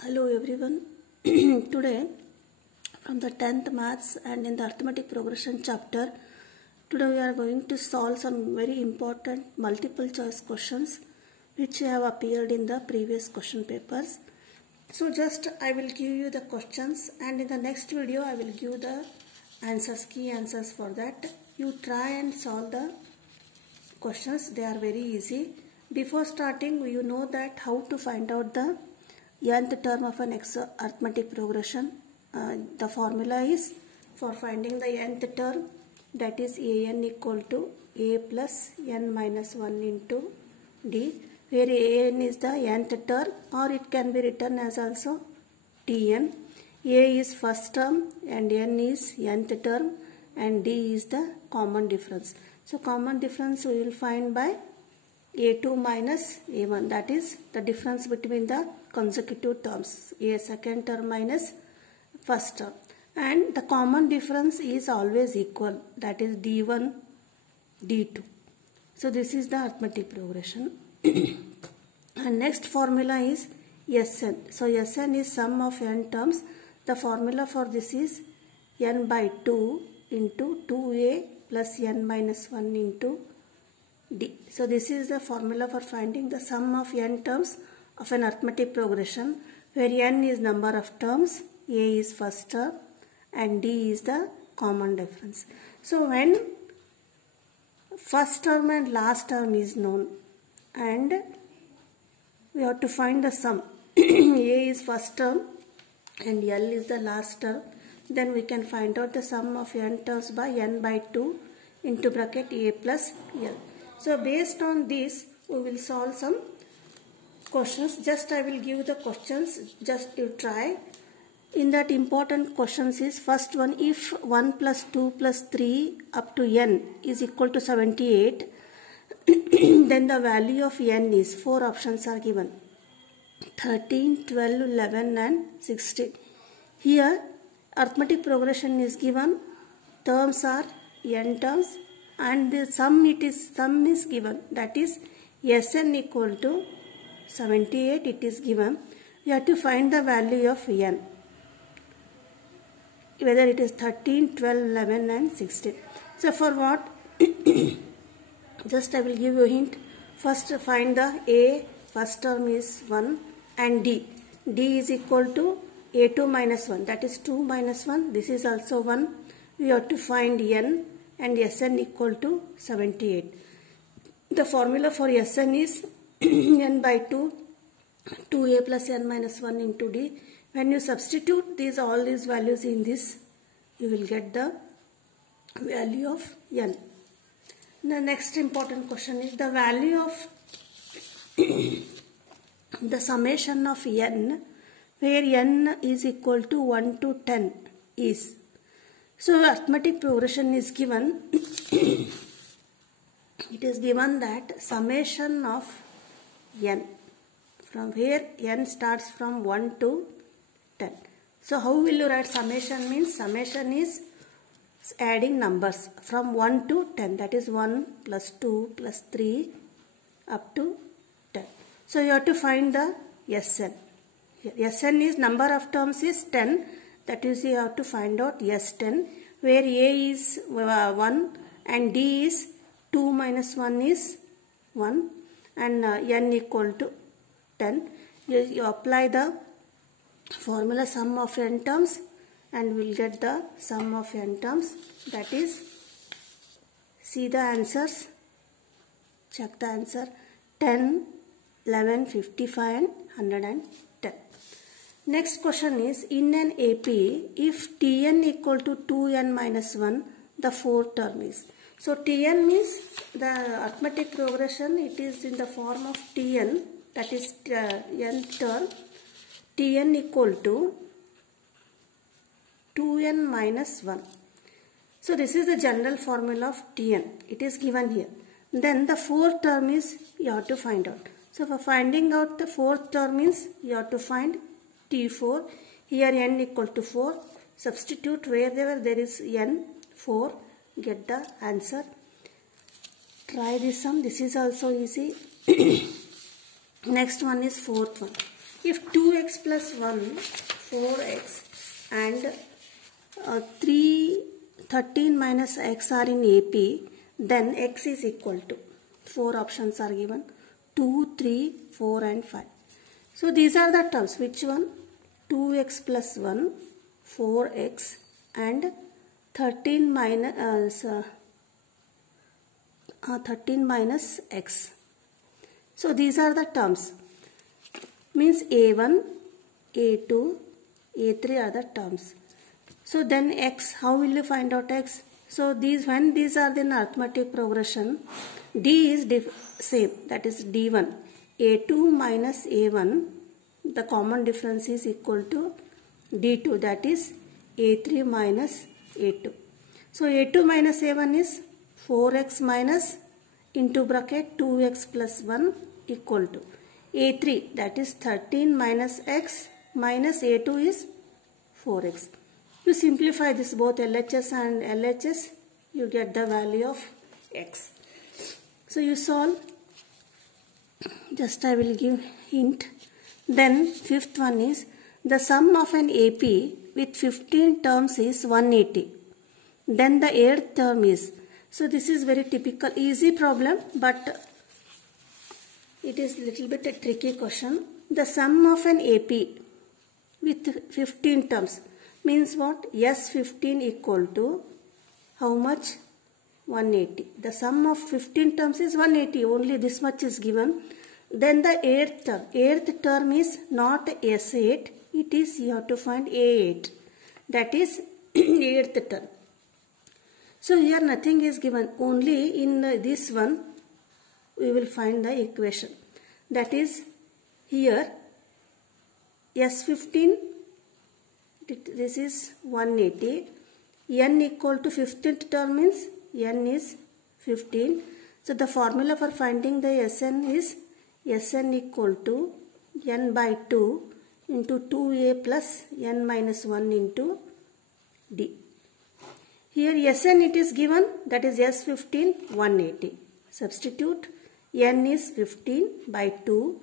Hello everyone. Today from the 10th maths and in the arithmetic progression chapter, today we are going to solve some very important multiple choice questions which have appeared in the previous question papers. So just I will give you the questions and in the next video I will give the answers, key answers for that. You try and solve the questions, they are very easy. Before starting, you know that how to find out the nth term of an arithmetic progression. The formula is for finding the nth term, that is an equal to a plus n minus 1 into d, where an is the nth term or it can be written as also tn. A is first term and n is nth term and d is the common difference. So common difference we will find by a2 minus a1, that is the difference between the consecutive terms, a second term minus first term, and the common difference is always equal, that is d1 d2. So this is the arithmetic progression. And next formula is Sn. So Sn is sum of n terms. The formula for this is n by 2 into 2a plus n minus 1 into d. So this is the formula for finding the sum of n terms of an arithmetic progression, where n is number of terms, a is first term and d is the common difference. So when first term and last term is known and we have to find the sum, a is first term and L is the last term, then we can find out the sum of n terms by n by 2 into bracket a plus L. So based on this, we will solve some questions. Just I will give the questions, just you try. In that important questions is first one, if 1 plus 2 plus 3 up to n is equal to 78, then the value of n is, 4 options are given, 13, 12, 11 and 16. Here arithmetic progression is given, terms are n terms and the sum is given, that is Sn equal to 78 it is given. We have to find the value of n, whether it is 13, 12, 11 and 16. So for what? Just I will give you a hint. First find the a, first term is 1 and d. D is equal to a2 minus 1, that is 2 minus 1, this is also 1. We have to find n and Sn equal to 78. The formula for Sn is n by 2, 2a plus n minus 1 into d. When you substitute all these values in this, you will get the value of n. The next important question is the value of the summation of n, where n is equal to 1 to 10 is. So arithmetic progression is given. It is given that summation of n, from where n starts from 1 to 10. So how will you write summation? Means summation is adding numbers from 1 to 10, that is 1 plus 2 plus 3 up to 10. So you have to find the Sn. Sn is number of terms is 10, that is you have to find out S10, where a is 1 and d is 2 minus 1 is 1 and n equal to 10. You apply the formula sum of n terms and we will get the sum of n terms, that is, see the answers, check the answer, 10, 11, 55 and 110. Next question is, in an AP, if Tn equal to 2n minus 1, the fourth term is. So Tn means the arithmetic progression, it is in the form of Tn, that is nth term, Tn equal to 2n minus 1. So this is the general formula of Tn, it is given here. Then the fourth term is you have to find out. So for finding out the fourth term means you have to find T4. Here n equal to 4. Substitute wherever there is n, 4. Get the answer. Try this sum. This is also easy. Next one is fourth one. If 2x plus 1, 4x and 13 minus x are in AP, then x is equal to, 4 options are given, 2, 3, 4 and 5. So these are the terms. Which one? 2x plus 1, 4x and 13 minus x. So these are the terms. Means A1, A2, A3 are the terms. So then x, how will you find out x? So when these are in arithmetic progression, D is same, that is D1. A2 minus A1, the common difference is equal to D2, that is A3 minus A2. So A2 minus A1 is 4x minus into bracket 2x plus 1 equal to A3, that is 13 minus x minus A2 is 4x. You simplify this both LHS and LHS, you get the value of x. So you solve. Just I will give hint. Then fifth one is the sum of an AP with 15 terms is 180. Then the 8th term is. So this is very typical, easy problem, but it is little bit a tricky question. The sum of an AP with 15 terms means what? S15 equal to how much? 180. The sum of 15 terms is 180. Only this much is given. Then the 8th term. 8th term is not S8. It is, you have to find A8. That is 8th term. So here nothing is given. Only in this one we will find the equation. That is here S15. This is 180. N equal to 15th term means N is 15. So the formula for finding the Sn is Sn equal to N by 2 into 2a plus N minus 1 into D. Here Sn it is given, that is S15 180. Substitute. N is 15 by 2.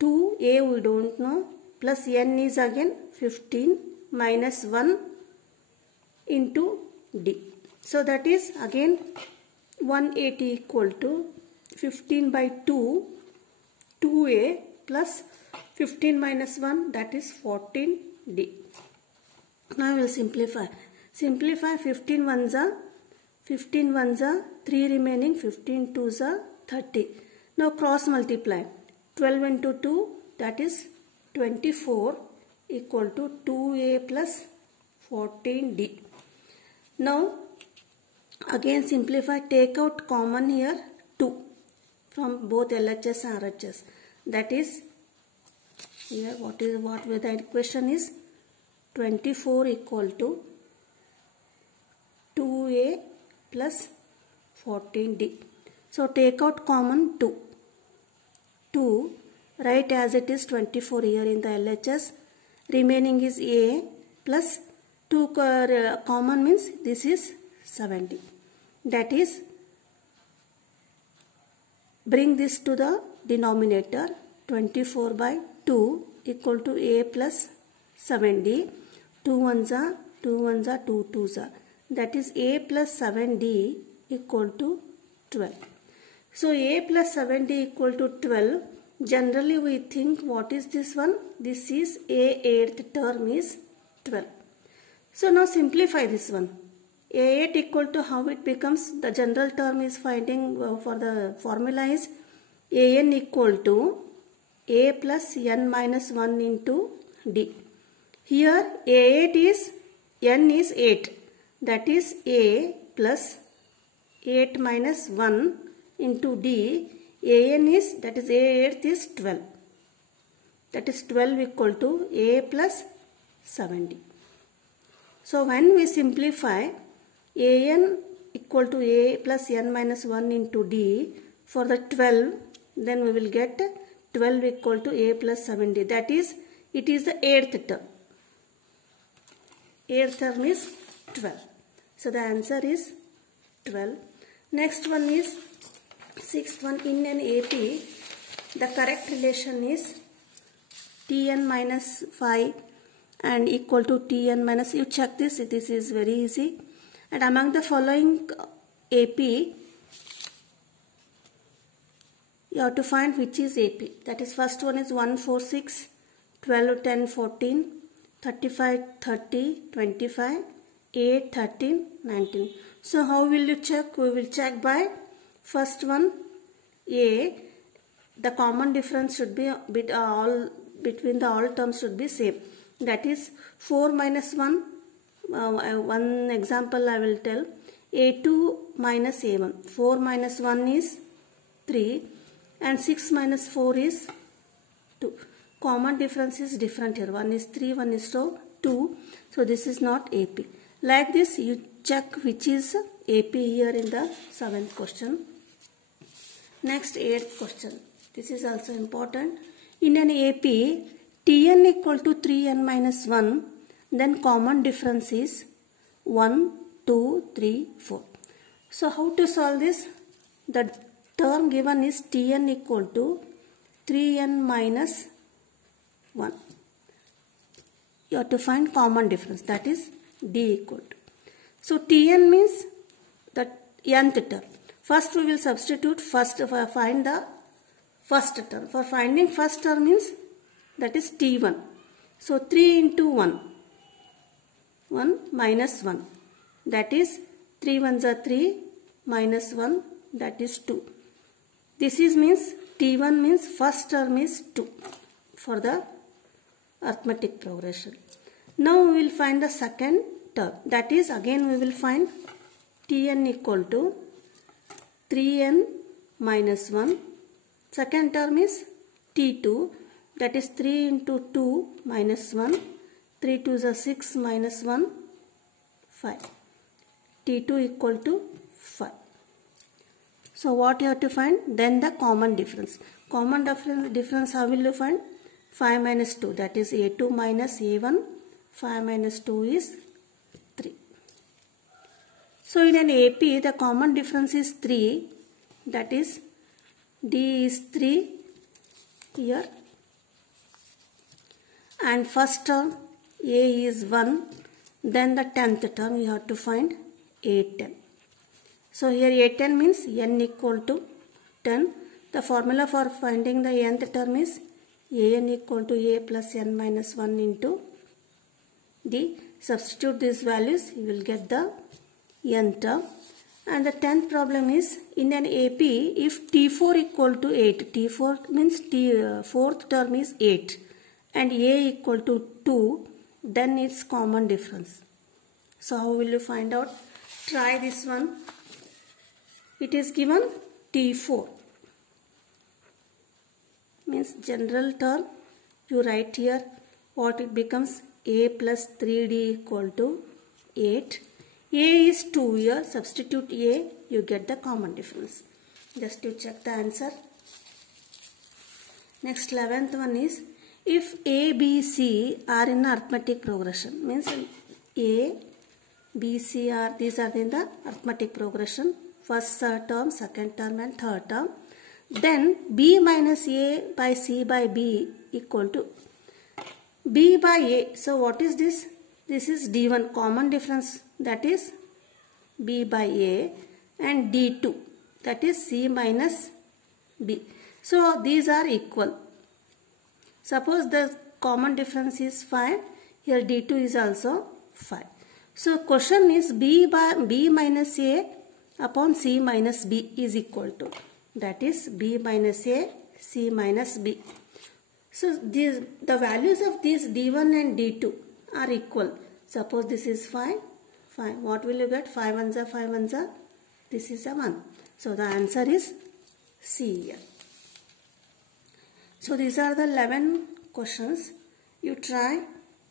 2a we don't know. Plus N is again 15 minus 1 into D. So that is again 180 equal to 15 by 2, 2a plus 15 minus 1, that is 14d. Now we will simplify. Simplify 15 ones are 3 remaining, 15 twos are 30. Now cross multiply. 12 into 2, that is 24 equal to 2a plus 14d. Now again simplify, take out common here 2 from both LHS and RHS. That is here what the equation is 24 equal to 2a plus 14d. So take out common 2. 2 write as it is 24 here in the LHS. Remaining is a plus 2 common means this is 70. That is, bring this to the denominator. 24 by 2 equal to a plus 70. 2 ones are 2 twos are. That is a plus 7d equal to 12. So a plus 7d equal to 12. Generally we think what is this one? This is a 8th term is 12. So now simplify this one. A8 equal to how it becomes? The general term is finding for the formula is an equal to a plus n minus 1 into d. Here A8 is, n is 8. That is a plus 8 minus 1 into d. An is, that is A8 is 12. That is 12 equal to a plus 70. So when we simplify an equal to a plus n minus 1 into d for the 12, then we will get 12 equal to a plus 70. That is, it is the 8th term. 8th term is 12. So the answer is 12. Next one is 6th one. In an AP, the correct relation is Tn minus 5 and equal to Tn minus, you check this is very easy. And among the following AP, you have to find which is AP. That is, first one is 1, 4, 6, 12, 10, 14, 35, 30, 25, 8, 13, 19. So how will you check? We will check by first one, A. The common difference should be between the all terms should be same. That is 4 minus 1. One example I will tell. A2 minus A1. 4 minus 1 is 3 and 6 minus 4 is 2. Common difference is different here. One is 3, one is 2. So this is not AP. Like this you check which is AP here in the 7th question. Next 8th question. This is also important. In an AP, Tn equal to 3n minus 1, then common difference is 1, 2, 3, 4. So how to solve this? The term given is Tn equal to 3n minus 1. You have to find common difference, that is D equal to. So Tn means the nth term. First we will substitute find the first term. For finding first term means that is T1. So 3 into 1 minus 1. That is 3 ones are 3 minus 1, that is 2. This is means T1 means first term is 2 for the arithmetic progression. Now we will find the second term. That is, again we will find Tn equal to 3n minus 1. Second term is T2, that is 3 into 2 minus 1. 3 2s are 6 minus 1, 5. T2 equal to 5. So what you have to find? Then the common difference. Common difference how will you find? 5 minus 2, that is A2 minus A1. 5 minus 2 is 3. So in an AP, the common difference is 3. That is D is 3 here. And first term A is 1. Then the 10th term you have to find A10. So here A10 means n equal to 10. The formula for finding the nth term is an equal to a plus n minus 1 into d. Substitute these values, you will get the n term. And the 10th problem is, in an AP, if T4 equal to 8, T4 means fourth term is 8 and A equal to 2, then it's common difference. So how will you find out? Try this one. It is given T4 means general term. You write here what it becomes, A plus 3D equal to 8. A is 2 here. Substitute A, you get the common difference. Just to check the answer. Next 11th one is, if A, B, C are in arithmetic progression, means A, B, C are, these are in the arithmetic progression, first term, second term and third term, then B minus A by C by B equal to B by A. So what is this? This is D1, common difference, that is B by A, and D2, that is C minus B. So these are equal. Suppose the common difference is 5, here D2 is also 5. So question is B minus A upon C minus B is equal to, that is B minus A, C minus B. So the values of these D1 and D2 are equal. Suppose this is 5. What will you get? 5 ones are 5 ones are. This is a 1. So the answer is C here. So these are the 11 questions. You try,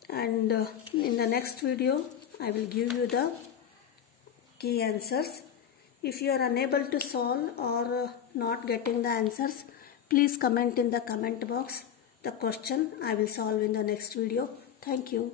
and in the next video I will give you the key answers. If you are unable to solve or not getting the answers, please comment in the comment box the question. I will solve in the next video. Thank you.